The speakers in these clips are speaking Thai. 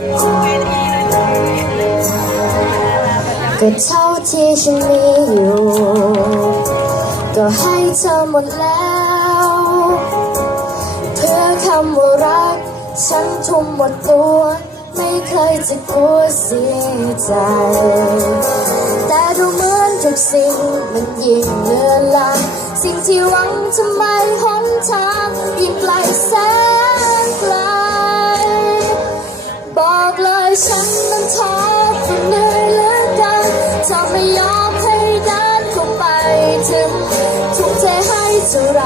ก็เท่าที่ฉันมีอยู่ ก็ให้เธอหมดแล้ว เพื่อคำว่ารัก ฉันทุ่มหมดตัว ไม่เคยจะกลัวเสียใจ แต่ดูเหมือนทุกสิ่งมันยิ่งเลือนลางสิ่งที่หวังทำไมหนทางยิ่งไกลแสน ฉันนั้นท้อคนเหนื่อยเหลือเกินเธอไม่ยอมให้เดินเข้าไปถึงทุ่มเทให้เท่าไร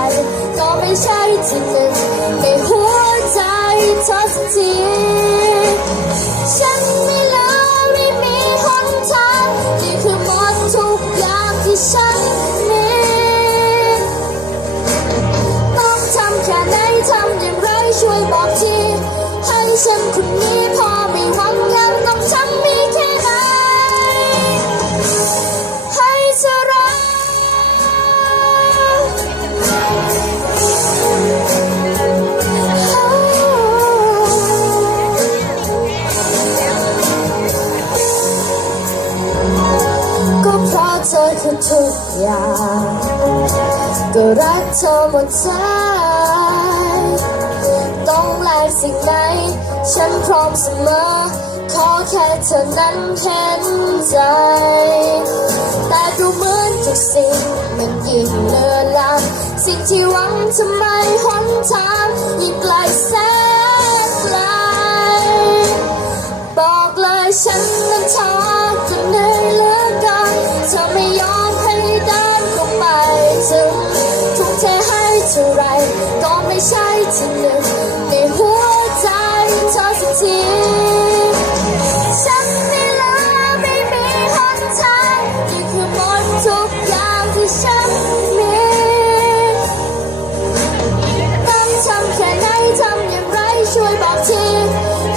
ก็ไม่ใช่ที่หนึ่งในหัวใจเธอสักที อยางก็รักเธอหมดใจต้องแลกสิ่งไหน ฉันพร้อมเสมอ ขอแค่เธอนั้นเห็นใจ แต่ดูเหมือนทุกสิ่งมันยิ่งเลือนลางสิ่งที่หวังทำไมหนทางยิ่งไกลแสนไกลบอกเลยฉัน ไร ก็ไม่ใช่ที่หนึ่งในหัวใจเธอสักทีฉันไม่เหลือไม่มีหนทางนี่คือหมดทุกอย่างที่ฉันมีต้องทำแค่ไหนทำอย่างไรช่วยบอกที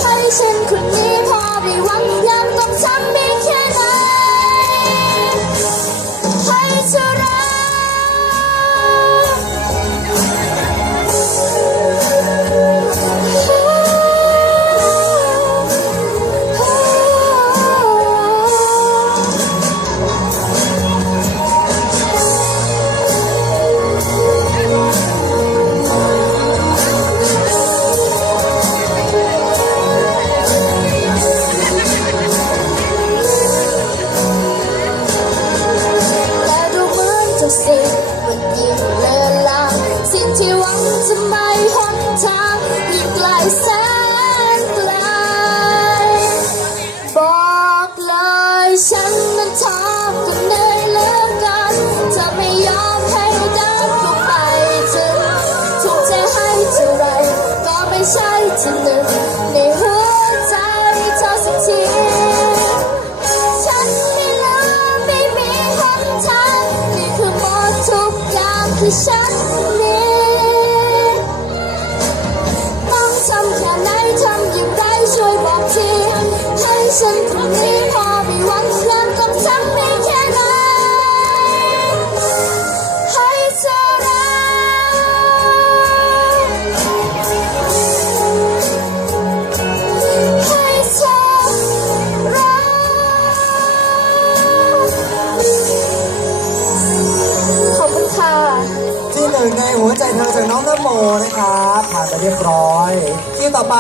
ให้ฉันคนนี้ สิ่งมันยิ่งเลือนลาสิ่งที่หวังจะไม่หนทางยิ่งไกลแสนไกลบอกเลยฉันนั้นท้อก็เหนื่อยเหลือเกินเธอไม่ยอมให้เดินเข้าไปถึงทุ่มเทให้เท่าไรก็ไม่ใช่ที่หนึ่งใอย่ หนึ่งในหัวใจเธอจากน้องนโมนะครับผ่านไปเรียบร้อยคิวต่อไป